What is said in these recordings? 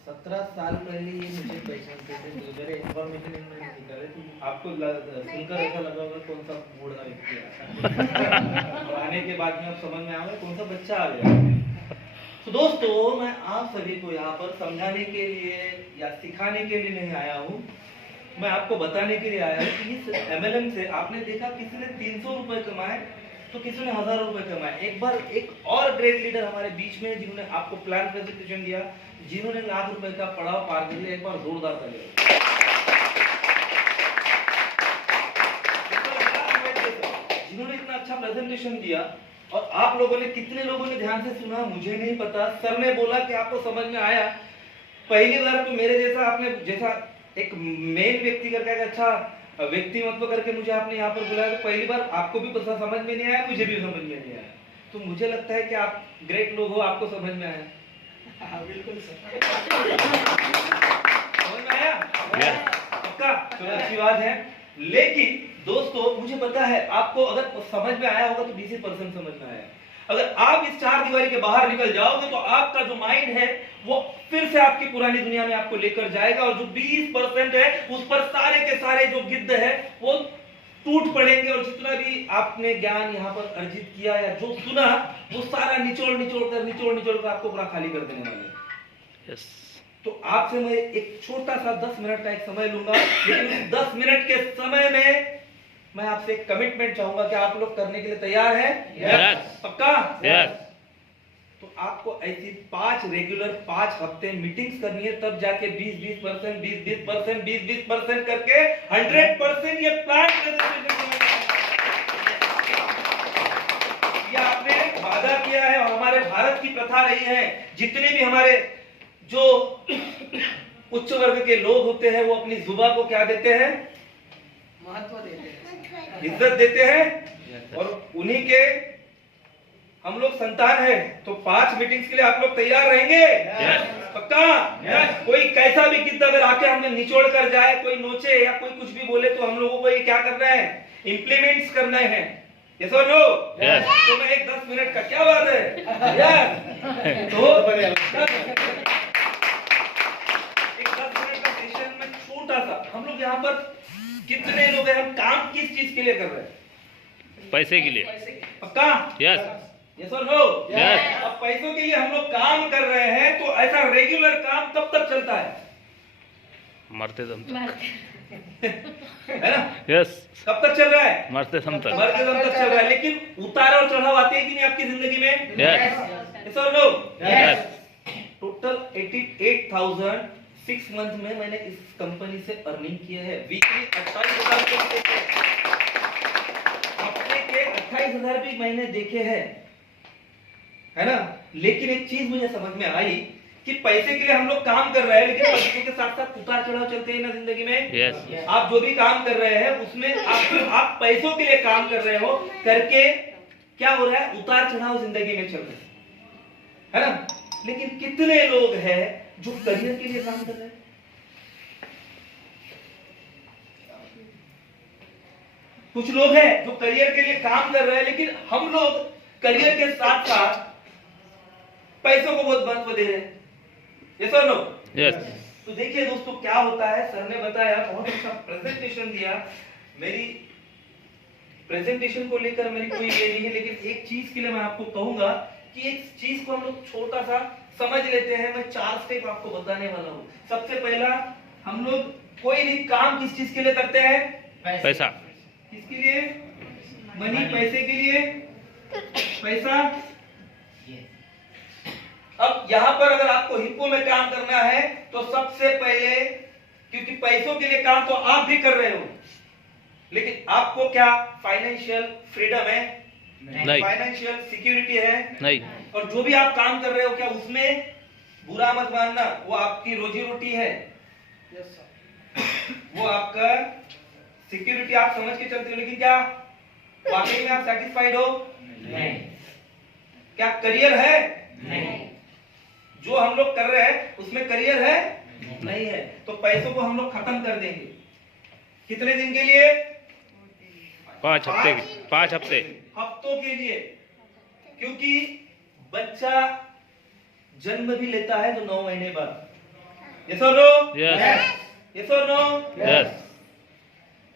17 साल पहले ये मुझे पहचानते थे, तो मेरे इन्फॉर्मेशन इनमें निकाले थी। आपको सुनकर ऐसा लगा होगा कौन सा बूढ़ा व्यक्ति आया और आने के बाद में अब समझ में आया कौन सा बच्चा आ गया। तो दोस्तों, मैं आप सभी को यहाँ पर समझाने के लिए या सिखाने के लिए नहीं आया हूँ, मैं आपको बताने के लिए आया हूँ कि इस MLM से आपने देखा किसी ने 300 रुपए कमाए तो किसी ने 1000 रुपए कमाए। एक बार एक और ग्रेट लीडर हमारे बीच में जिन्होंने आपको प्लान प्रेजेंटेशन दिया, जिन्होंने लाख रुपए का पड़ाव पार कर लिया, एक बार जोरदार तालियां। जिन्होंने इतना अच्छा प्रेजेंटेशन दिया और आप लोगों ने कितने लोगों ने ध्यान से सुना मुझे नहीं पता। सर ने बोला कि आपको समझ में आया। पहली बार तो मेरे जैसा आपने जैसा एक मेन व्यक्ति करके एक अच्छा व्यक्तिमत्व करके मुझे आपने यहाँ पर बुलाया, तो पहली बार आपको भी पता समझ में नहीं आया, मुझे भी समझ में नहीं आया। तो मुझे लगता है कि आप ग्रेट लोग हो, आपको समझ में आया। बिल्कुल सर, समझ में आया पक्का? तो अच्छी बात है। लेकिन दोस्तों, मुझे पता है आपको अगर समझ में आया होगा तो 20% समझ में आया। अगर आप इस चार दीवारी के बाहर निकल जाओगे तो आपका जो माइंड है वो फिर से आपकी पुरानी दुनिया में आपको लेकर जाएगा, और जो 20% है उस पर सारे के सारे जो गिद्ध है वो टूट पड़ेंगे, और जितना भी आपने ज्ञान यहाँ पर अर्जित किया या जो सुना वो सारा निचोड़ कर आपको पूरा खाली कर देने वाले। yes. तो आपसे मैं एक छोटा सा 10 मिनट का एक समय लूंगा, लेकिन 10 मिनट के समय में मैं आपसे एक कमिटमेंट चाहूंगा कि आप लोग करने के लिए तैयार हैं? yes. पक्का? yes. तो आपको ऐसी 5 रेगुलर 5 हफ्ते मीटिंग्स करनी है, तब जाके 20% करके 100% ये प्लान ये आपने वादा किया है। और हमारे भारत की प्रथा रही है, जितने भी हमारे जो उच्च वर्ग के लोग होते हैं वो अपनी जुबान को क्या देते हैं? महत्व देते हैं, इज्जत देते हैं, और उन्हीं के हम लोग संतान हैं। तो 5 मीटिंग्स के लिए आप लोग तैयार रहेंगे? पक्का? कोई कैसा भी गिद्ध अगर आके हमें निचोड़ कर जाए, कोई नोचे या कोई कुछ भी बोले, तो हम लोगों को ये क्या करना है? इम्प्लीमेंट्स करना है। यस और नो? तो मैं एक 10 मिनट का, क्या बात है? तो एक 10 मिनट का सेशन में छोटा सा, हम लोग यहाँ पर कितने लोग हैं? हम काम किस चीज के लिए कर रहे हैं? पैसे के लिए। पक्का? यस। यस और नो? यस। अब पैसों के लिए हम लोग काम कर रहे हैं, तो ऐसा रेगुलर काम कब तक चलता है? मरते दम तक, है ना? यस। कब तक चल रहा है? मरते दम तक, मरते दम तक चल रहा है। लेकिन उतार और चढ़ाव आते हैं कि नहीं आपकी जिंदगी में? यस। यस और नो? यस। टोटल 88,000 6 मंथ में मैंने इस कंपनी से अर्निंग किया है। वीकली 28,000 हफ्ते के 28,000 भी मैंने देखे हैं, है ना? लेकिन एक चीज मुझे समझ में आई कि पैसे के लिए हम लोग काम कर रहे हैं, लेकिन पैसे के साथ साथ उतार चढ़ाव चलते हैं ना जिंदगी में। यस। आप जो भी काम कर रहे हैं उसमें आप पैसों के लिए काम कर रहे हो, करके क्या हो रहा है? उतार चढ़ाव जिंदगी में चल रहे है ना? लेकिन कितने लोग हैं जो करियर के लिए काम कर रहे हैं? कुछ लोग हैं जो करियर के लिए काम कर रहे हैं, लेकिन हम लोग करियर के साथ साथ पैसों को बहुत महत्व दे रहे हैं। यस और नो? यस। तो देखिए दोस्तों, क्या होता है, सर ने बताया, बहुत अच्छा प्रेजेंटेशन दिया। मेरी प्रेजेंटेशन को लेकर मेरी कोई ये नहीं है, लेकिन एक चीज के लिए मैं आपको कहूंगा कि एक चीज को हम लोग छोटा सा समझ लेते हैं। मैं 4 स्टेप आपको बताने वाला हूँ। सबसे पहला, हम लोग कोई भी काम किस चीज के लिए करते हैं? पैसा। किसके लिए? मनी, पैसे के लिए। पैसा। अब यहाँ पर अगर आपको हिप्पो में काम करना है तो सबसे पहले, क्योंकि पैसों के लिए काम तो आप भी कर रहे हो, लेकिन आपको क्या फाइनेंशियल फ्रीडम है? नहीं। फाइनेंशियल सिक्योरिटी है? नहीं। और जो भी आप काम कर रहे हो, क्या उसमें बुरा मत मानना, वो आपकी रोजी रोटी है। Yes sir. वो आपका सिक्योरिटी आप समझ के चलते हो, लेकिन क्या वाकई में आप सेटिस्फाइड हो? नहीं। क्या करियर है? नहीं। जो हम लोग कर रहे हैं उसमें करियर है? नहीं है। तो पैसों को हम लोग खत्म कर देंगे। कितने दिन के लिए? 5 हफ्ते हफ्तों के लिए। क्योंकि बच्चा जन्म भी लेता है तो 9 महीने बाद, यस और नो? यस यस और नो? यस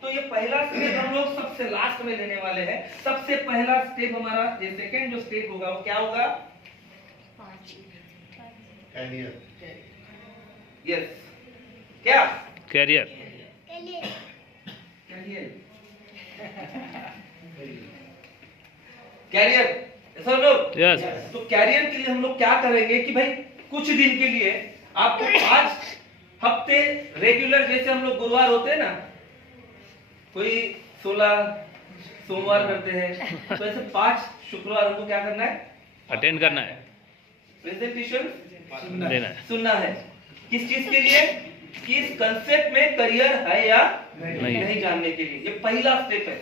तो ये पहला स्टेप हम लोग सबसे लास्ट में लेने वाले हैं। सबसे पहला स्टेप हमारा, ये सेकंड जो स्टेप होगा वो क्या होगा? यस, क्या? कैरियर कैरियर, यस और नो? यस तो कैरियर के लिए हम लोग क्या करेंगे कि भाई कुछ दिन के लिए आपको 5 हफ्ते रेगुलर, जैसे हम लोग गुरुवार होते हैं ना, कोई 16 सोमवार करते हैं, तो ऐसे 5 शुक्रवार हमको क्या करना है? अटेंड करना है, प्रेजेंटेशन देना है। सुनना है। किस चीज के लिए? कि इस कंसेप्ट में करियर है या नहीं। नहीं जानने के लिए। ये पहला स्टेप है,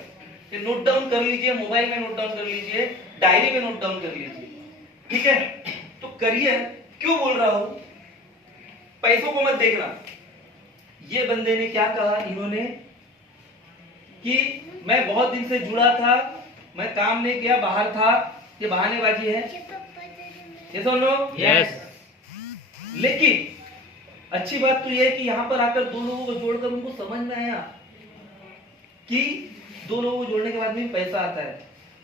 ये नोट डाउन कर लीजिए, मोबाइल में नोट डाउन कर लीजिए, डायरी में नोट डाउन कर लीजिए, ठीक है? तो करियर क्यों बोल रहा हूं? पैसों को मत देखना। ये बंदे ने क्या कहा, इन्होंने, कि मैं बहुत दिन से जुड़ा था, मैं काम नहीं किया, बाहर था, ये बहानेबाजी है। ये सुन लो। यस लेकिन अच्छी बात तो ये है कि यहाँ पर आकर 2 लोगों को जोड़कर उनको समझ में आया कि 2 लोगों को जोड़ने के बाद में पैसा आता है।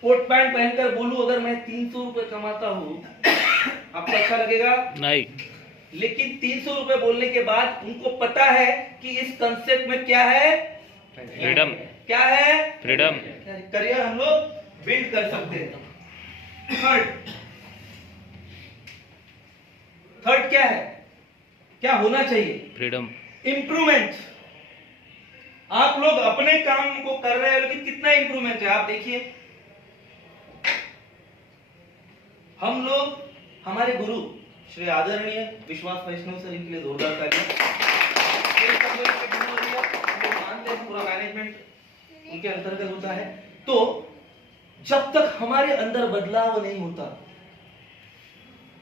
कोट पैंट पहनकर बोलूं अगर मैं 300 रुपए कमाता हूँ, आपको अच्छा लगेगा? नहीं। लेकिन 300 रुपए बोलने के बाद उनको पता है कि इस कंसेप्ट में क्या है? फ्रीडम क्या है? फ्रीडम करियर हम लोग बिल्ड कर सकते हैं। थर्ड क्या है? क्या होना चाहिए? Freedom improvement. आप लोग अपने काम को कर रहे हैं, लेकिन कितना इंप्रूवमेंट है आप देखिए। हम लोग, हमारे गुरु श्री आदरणीय विश्वास वैष्णव सर, इनके लिए जोरदार तालियां। मानते हैं पूरा मैनेजमेंट उनके अंतर्गत होता है। तो जब तक हमारे अंदर बदलाव नहीं होता,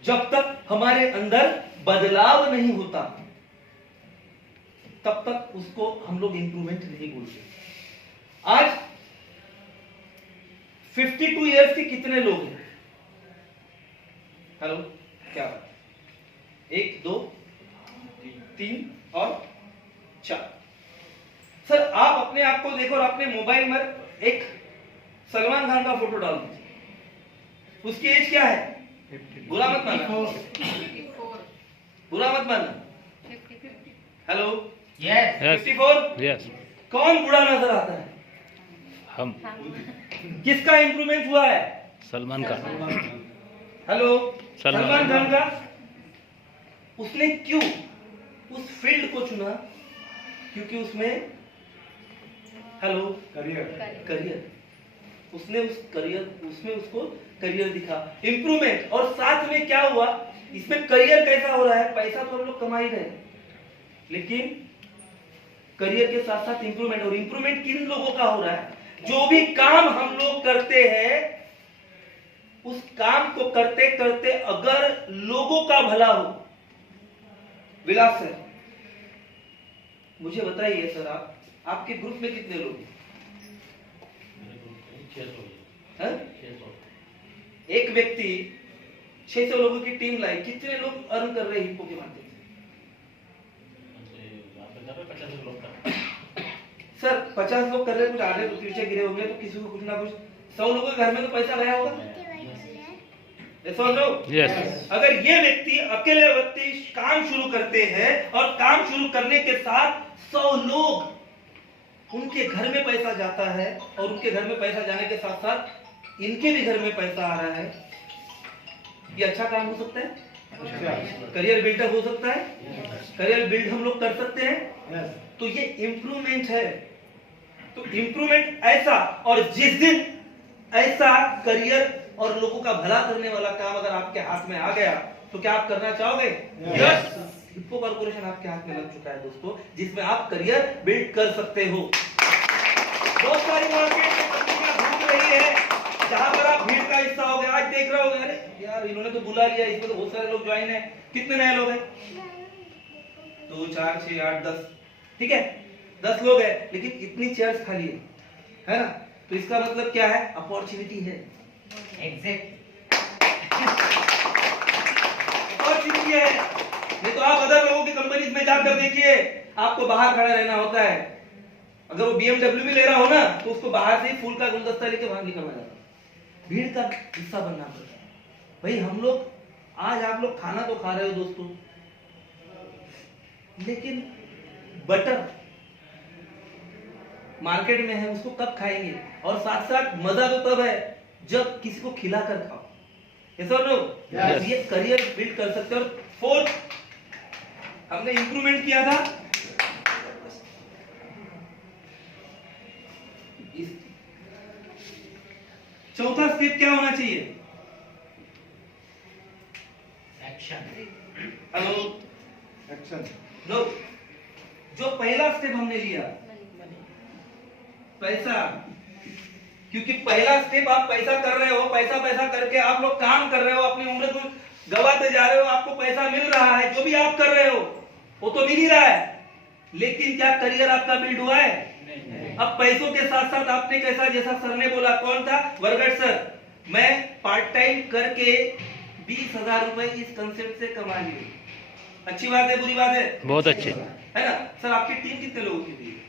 जब तक हमारे अंदर बदलाव नहीं होता, तब तक उसको हम लोग इंप्रूवमेंट नहीं बोलते। आज 52 इयर्स के कितने लोग हैं? हेलो, क्या बात? 1 2 3 और 4। सर आप अपने आप को देखो और अपने मोबाइल में एक सलमान खान का फोटो डाल दीजिए। उसकी एज क्या है? बुरा मत मानना, बुरा मत मानना। Hello, yes 54। यस कौन बुरा नजर आता है? हम किसका इंप्रूवमेंट हुआ है? सलमान खान। हेलो, सलमान सलमान खान का। उसने क्यों उस फील्ड को चुना? क्योंकि उसमें, हेलो, करियर, उसने उस करियर, उसमें उसको करियर दिखा, इंप्रूवमेंट। और साथ में क्या हुआ, इसमें करियर कैसा हो रहा है? पैसा तो हम लोग कमा ही रहे हैं, लेकिन करियर के साथ साथ इंप्रूवमेंट। और इंप्रूवमेंट किन लोगों का हो रहा है? जो भी काम हम लोग करते हैं, उस काम को करते करते अगर लोगों का भला हो। विलास सर, मुझे बताइए सर, आपके ग्रुप में कितने लोग हैं? एक व्यक्ति 600 लोगों की टीम लाई, कितने लोग अर्न कर रहे हैं हिप्पो के माध्यम से? सर 50 लोग कर रहे हैं, कुछ आधे पीछे गिरे होंगे, तो किसी को कुछ ना कुछ 100 लोगों के घर में तो पैसा गया होगा। यस अगर ये व्यक्ति, अकेले व्यक्ति काम शुरू करते हैं और काम शुरू करने के साथ 100 लोग, उनके घर में पैसा जाता है, और उनके घर में पैसा जाने के साथ साथ इनके भी घर में पैसा आ रहा है, ये अच्छा काम हो सकता है? करियर बिल्डअप हो सकता है? करियर बिल्ड हम लोग कर सकते हैं। तो ये इंप्रूवमेंट है। तो इंप्रूवमेंट ऐसा, और जिस दिन ऐसा करियर और लोगों का भला करने वाला काम अगर आपके हाथ में आ गया, तो क्या आप करना चाहोगे? यस। हिप्पो कॉर्पोरेशन आपके हाथ में लग चुका है दोस्तों, जिसमें आप करियर बिल्ड कर सकते हो। बहुत सारी मार्केट में कंपनियां घूम रही है, जहां पर आप भीड़ का हिस्सा हो गए। आज देख रहे होगे, अरे यार इन्होंने तो बुला लिया, इसमें तो बहुत सारे लोग ज्वाइन है। कितने नए लोग हैं? 2 4 6 8 10, ठीक है, 10 लोग हैं, लेकिन इतनी चेयर्स खाली है ना? तो इसका मतलब क्या है? अपॉर्चुनिटी है। एग्जैक्ट अपॉर्चुनिटी है। नहीं तो आप अदर लोगों की कंपनीज में जाकर देखिए, आपको बाहर खड़ा रहना होता है। अगर वो BMW भी ले रहा हो ना, तो उसको बाहर से ही फूल का गुलदस्ता लेके बाहर निकलना जाता है, भीड़ का हिस्सा बनना पड़ता है। भाई हम लोग, आज आप लोग खाना तो खा रहे हो दोस्तों, लेकिन बटर मार्केट में है, उसको कब खाएंगे? और साथ साथ मजा तो तब है जब किसी को खिलाकर खाओ। ऐसा लोग ये करियर बिल्ड कर सकते हैं। और फोर्थ, हमने इंप्रूवमेंट किया था चौथा स्टेप क्या होना चाहिए? एक्शन। Hello action. लोग, जो पहला स्टेप हमने लिया पैसा, क्योंकि पहला स्टेप आप पैसा कर रहे हो, पैसा पैसा करके आप लोग काम कर रहे हो, अपनी उम्र को गवाते जा रहे हो, आपको पैसा मिल रहा है, जो भी आप कर रहे हो वो तो मिल ही रहा है, लेकिन क्या करियर आपका बिल्ड हुआ है? अब पैसों के साथ साथ आपने कैसा, जैसा सर ने बोला, कौन था? वरगट सर, मैं पार्ट टाइम करके 20,000 रुपए इस कंसेप्ट से कमा लिए। अच्छी बात है, बुरी बात है? बहुत अच्छे। है ना सर? आपकी टीम कितने लोगों की थी?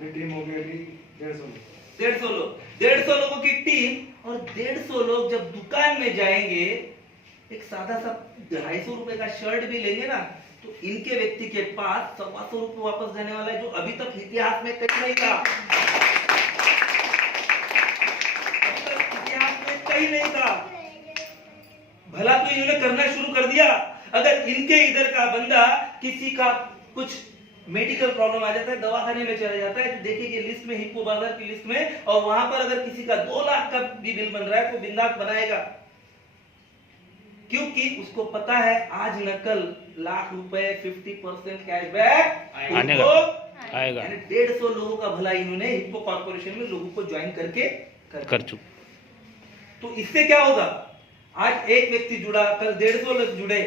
मेरी टीम हो गई अभी 150 150 लोग। 150 लोगों की टीम, और 150 लोग जब दुकान में जाएंगे, एक सादा सा 250 रुपए का शर्ट भी लेंगे ना, तो इनके व्यक्ति के पास 125 रुपए वापस जाने वाला है, जो अभी तक इतिहास में कहीं नहीं था। इतिहास में कहीं नहीं था। भला तो इन्होंने करना शुरू कर दिया। अगर इनके इधर का बंदा किसी का कुछ मेडिकल प्रॉब्लम आ जाता है, दवाखाने में चला जाता है, तो देखिए लिस्ट में, हिप्पो बाजार की लिस्ट में, और वहां पर अगर किसी का 2 लाख का भी बिल बन रहा है तो बिंदास बनाएगा, क्योंकि उसको पता है आज नकल लाख रुपए 50% कैशबैक आएगा। 150 लोगों का भला इन्होंने हिप्पो कॉर्पोरेशन में लोगों को ज्वाइन करके कर चुके। तो इससे क्या होगा? आज एक व्यक्ति जुड़ा, कल 150 लोग जुड़े,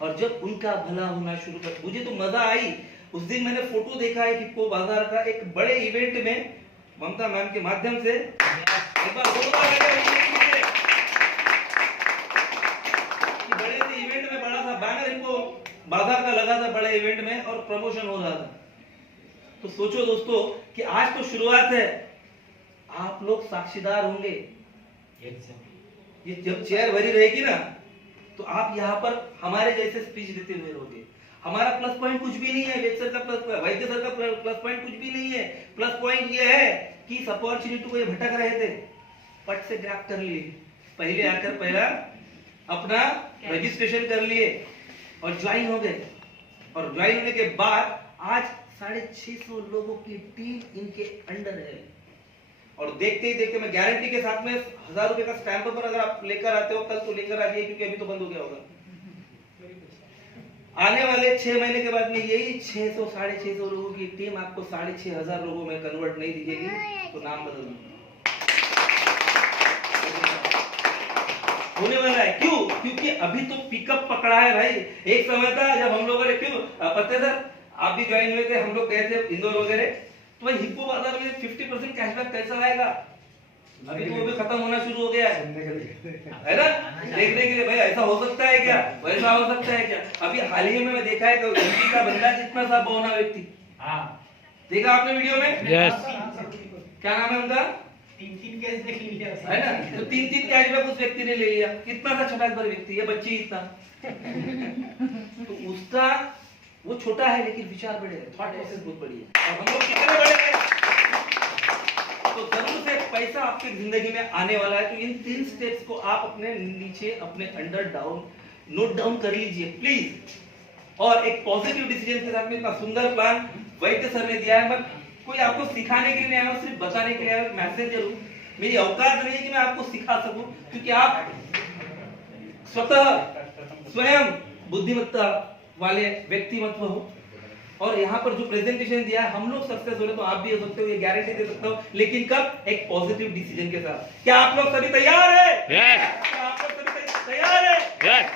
और जब उनका भला होना शुरू कर, मुझे तो मजा आई। उस दिन मैंने फोटो देखा है हिप्पो बाजार का, एक बड़े इवेंट में ममता मैम के माध्यम से, एक बार बड़े से इवेंट में बड़ा सा बैनर हिप्पो बाजार का लगा था, बड़े इवेंट में, और प्रमोशन हो रहा था। तो सोचो दोस्तों कि आज तो शुरुआत है, आप लोग साक्षीदार होंगे। ये जब चेयर भरी रहेगी ना, तो आप यहाँ पर हमारे जैसे स्पीच देते हुए रहोगे। हमारा प्लस पॉइंट कुछ भी नहीं है, वैद्य सर का प्लस पॉइंट कुछ भी नहीं है। प्लस पॉइंट ये है कि इस अपॉर्चुनिटी को ये भटक रहे थे, पट से ग्रैब कर लिए, पहले आकर पहला अपना रजिस्ट्रेशन कर लिए और ज्वाइन हो गए। और ज्वाइन होने के बाद आज 650 लोगों की टीम इनके अंडर है। और देखते ही देखते, मैं गारंटी के साथ में 1000 रुपए का स्टैंप पेपर अगर आप लेकर आते हो, कल तो लेकर आ जाइए, क्योंकि अभी तो बंद हो गया होगा। आने वाले 6 महीने के बाद में यही 600 650 लोगों की टीम आपको 6500 लोगों में कन्वर्ट नहीं दीजिएगी, तो नाम बदल दो। होने वाला है। क्यों? क्योंकि अभी तो पिकअप पकड़ा है भाई। एक समय था जब हम लोगों ने, क्यों पता सर आप भी ज्वाइन हुए थे, हम लोग गए थे इंदौर वगैरह, तो भाई हिप्पो बाजार में 50% कैशबैक कैसा आएगा? अभी तो वो भी खत्म होना शुरू हो गया है ना, देखने के लिए। भाई ऐसा हो सकता है क्या? वैसा हो सकता है क्या? अभी हाल ही में मैं देखा है कि एमपी का बंदा जितना सा बौना व्यक्ति, देखा आपने वीडियो में? यस। क्या नाम है उनका? 3 कैश देख लिया है ना, तो 3 कैशबैक उस व्यक्ति ने ले लिया। कितना सा छोटा सा व्यक्ति है, बच्ची इतना। तो उसका वो छोटा है लेकिन विचार बड़े है, थॉट प्रोसेस बहुत बड़ी है। और हम लोग कितने बड़े हैं? तो जरूर से पैसा आपकी जिंदगी में आने वाला है। तो इन 3 स्टेप्स को आप अपने नीचे, अपने अंडर डाउन नोट डाउन कर लीजिए प्लीज। और एक पॉजिटिव डिसीजन के साथ में इतना सुंदर प्लान वैद्य सर ने दिया है। मैं कोई आपको सिखाने के लिए नहीं आया, सिर्फ बताने के लिए आया। मैसेंजर हूँ, मेरी औकात नहीं है कि मैं आपको सिखा सकूं, क्योंकि आप स्वयं बुद्धिमत्ता वाले व्यक्तिमत्व हो। और यहाँ पर जो प्रेजेंटेशन दिया, हम लोग सक्सेस हो रहे तो आप भी हो सकते हो, ये गारंटी दे सकता हूँ। लेकिन कब? एक पॉजिटिव डिसीजन के साथ। क्या आप लोग सभी तैयार है? यस। क्या आप लोग सभी तैयार है? यस।